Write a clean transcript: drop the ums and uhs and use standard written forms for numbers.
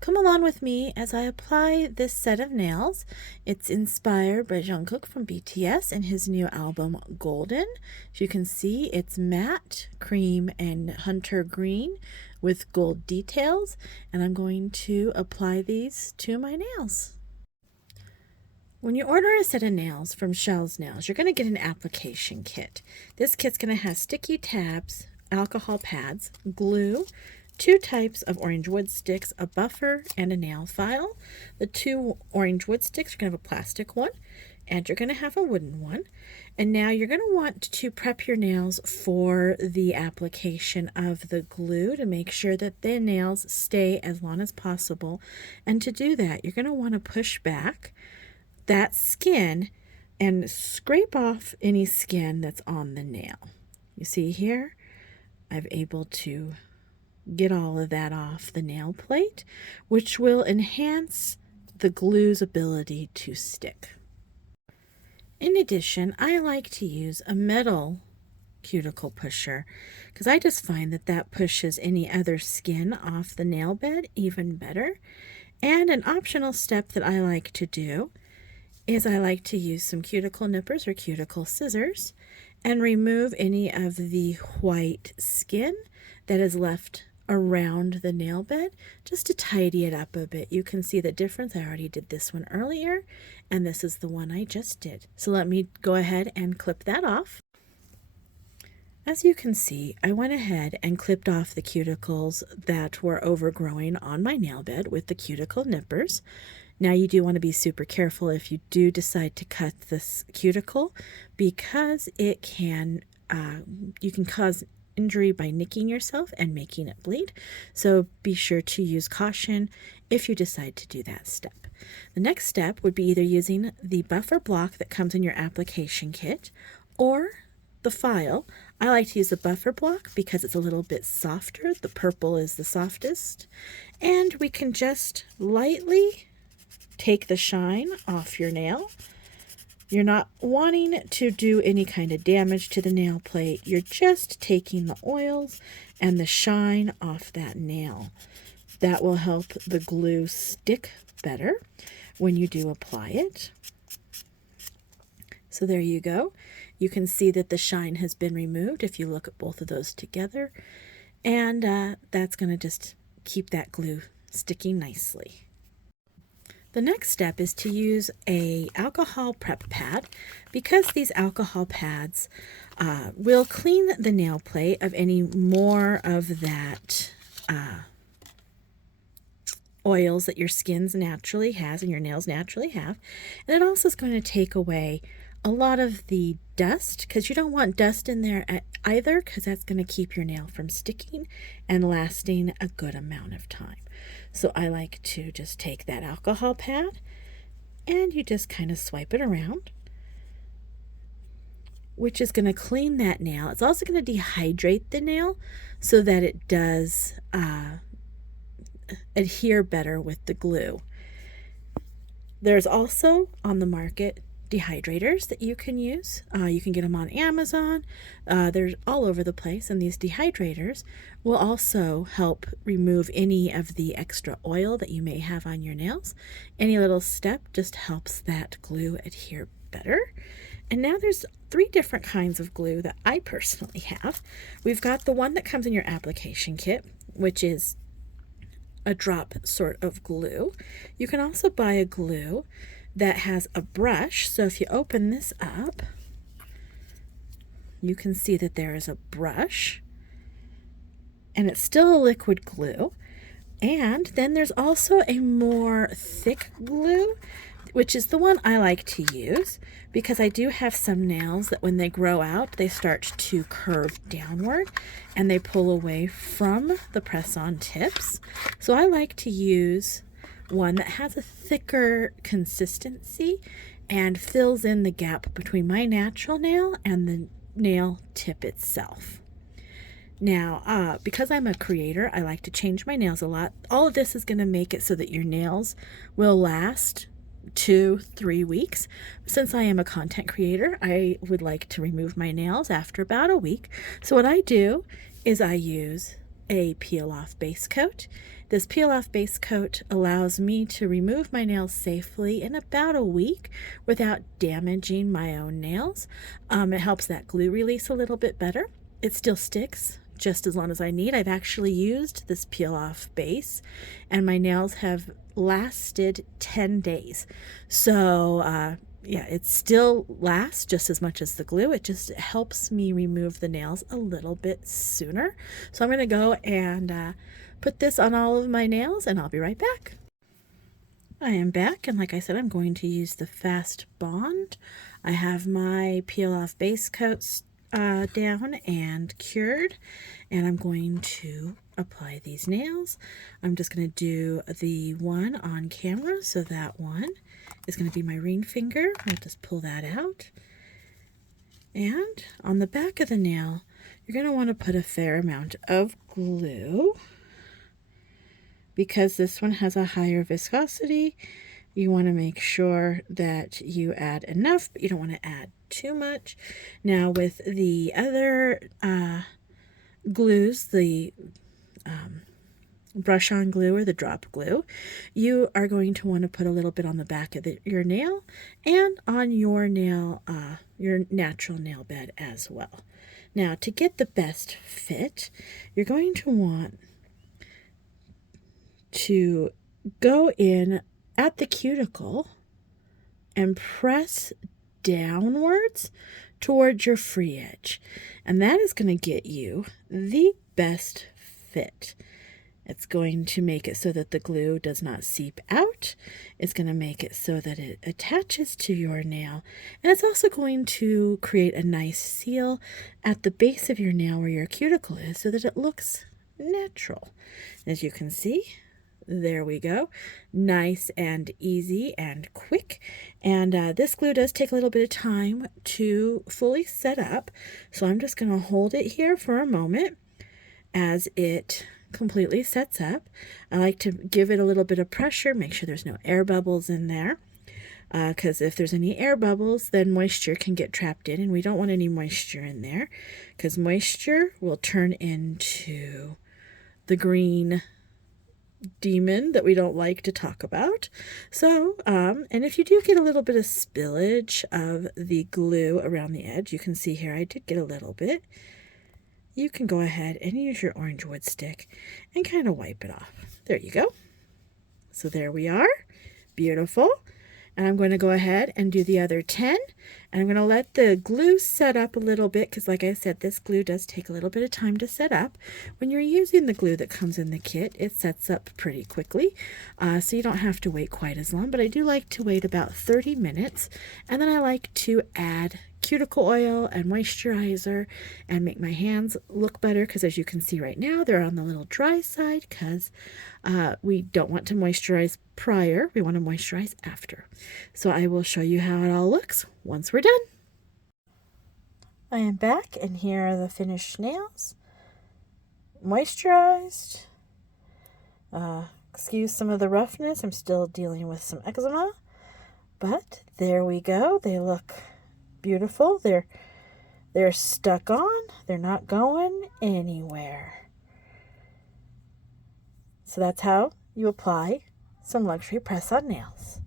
Come along with me as I apply this set of nails. It's inspired by Jungkook from BTS and his new album Golden. As you can see, it's matte, cream, and hunter green with gold details, and I'm going to apply these to my nails. When you order a set of nails from Shell's Nails, you're going to get an application kit. This kit's going to have sticky tabs, alcohol pads, glue, two types of orange wood sticks, a buffer, and a nail file. The two orange wood sticks, you're going to have a plastic one, and you're going to have a wooden one. And now you're going to want to prep your nails for the application of the glue to make sure that the nails stay as long as possible. And to do that, you're going to want to push back that skin and scrape off any skin that's on the nail. You see here, I'm able to get all of that off the nail plate, which will enhance the glue's ability to stick. In addition, I like to use a metal cuticle pusher because I just find that that pushes any other skin off the nail bed even better. And an optional step that I like to do is I like to use some cuticle nippers or cuticle scissors and remove any of the white skin that is left around the nail bed just to tidy it up a bit. You can see the difference. I already did this one earlier, and this is the one I just did. So let me go ahead and clip that off. As you can see, I went ahead and clipped off the cuticles that were overgrowing on my nail bed with the cuticle nippers. Now you do want to be super careful if you do decide to cut this cuticle because it can, you can cause injury by nicking yourself and making it bleed. So be sure to use caution if you decide to do that step. The next step would be either using the buffer block that comes in your application kit or the file. I like to use the buffer block because it's a little bit softer. The purple is the softest. And we can just lightly take the shine off your nail. You're not wanting to do any kind of damage to the nail plate. You're just taking the oils and the shine off that nail. That will help the glue stick better when you do apply it. So there you go. You can see that the shine has been removed if you look at both of those together. And that's going to just keep that glue sticking nicely. The next step is to use a alcohol prep pad because these alcohol pads will clean the nail plate of any more of that oils that your skins naturally has and your nails naturally have. And it also is going to take away a lot of the dust because you don't want dust in there either because that's going to keep your nail from sticking and lasting a good amount of time. So I like to just take that alcohol pad and you just kind of swipe it around, which is going to clean that nail. It's also going to dehydrate the nail so that it does adhere better with the glue. There's also on the market dehydrators that you can use. You can get them on Amazon. They're all over the place, and these dehydrators will also help remove any of the extra oil that you may have on your nails. Any little step just helps that glue adhere better. And now there's 3 different kinds of glue that I personally have. We've got the one that comes in your application kit, which is a drop sort of glue. You can also buy a glue that has a brush. So if you open this up, you can see that there is a brush and it's still a liquid glue. And then there's also a more thick glue, which is the one I like to use because I do have some nails that when they grow out, they start to curve downward and they pull away from the press-on tips. So I like to use one that has a thicker consistency and fills in the gap between my natural nail and the nail tip itself. Now, because I'm a creator, I like to change my nails a lot. All of this is going to make it so that your nails will last 2-3 weeks. Since I am a content creator, I would like to remove my nails after about a week. So what I do is I use a peel off base coat This peel-off base coat allows me to remove my nails safely in about a week without damaging my own nails. It helps that glue release a little bit better. It still sticks just as long as I need. I've actually used this peel-off base and my nails have lasted 10 days. So yeah, it still lasts just as much as the glue. It just helps me remove the nails a little bit sooner. So I'm going to go and put this on all of my nails and I'll be right back. I am back, and like I said, I'm going to use the Fast Bond. I have my peel-off base coats down and cured, and I'm going to apply these nails. I'm just going to do the one on camera, so that one is going to be my ring finger. I'll just pull that out. And on the back of the nail, you're going to want to put a fair amount of glue. Because this one has a higher viscosity, you want to make sure that you add enough, but you don't want to add too much. Now with the other glues, the brush on glue or the drop glue, you are going to want to put a little bit on the back of your nail and on your nail, your natural nail bed as well. Now to get the best fit, you're going to want to go in at the cuticle and press downwards towards your free edge, and that is going to get you the best fit. It's going to make it so that the glue does not seep out. It's going to make it so that it attaches to your nail, and it's also going to create a nice seal at the base of your nail where your cuticle is so that it looks natural. As you can see, there we go. Nice and easy and quick. And this glue does take a little bit of time to fully set up. So I'm just going to hold it here for a moment as it completely sets up. I like to give it a little bit of pressure, make sure there's no air bubbles in there. Because if there's any air bubbles, then moisture can get trapped in, and we don't want any moisture in there because moisture will turn into the green demon that we don't like to talk about. So and if you do get a little bit of spillage of the glue around the edge, you can see here I did get a little bit, you can go ahead and use your orange wood stick and kind of wipe it off. There you go. So there we are. Beautiful. And I'm going to go ahead and do the other 10, and I'm going to let the glue set up a little bit because like I said, this glue does take a little bit of time to set up. When you're using the glue that comes in the kit, it sets up pretty quickly, so you don't have to wait quite as long, but I do like to wait about 30 minutes, and then I like to add cuticle oil and moisturizer and make my hands look better because as you can see right now, they're on the little dry side because we don't want to moisturize prior, we want to moisturize after. So I will show you how it all looks once we're done. I am back, and here are the finished nails. Moisturized. Excuse some of the roughness, I'm still dealing with some eczema, but there we go. They look beautiful. They're stuck on. They're not going anywhere. So that's how you apply some luxury press-on nails.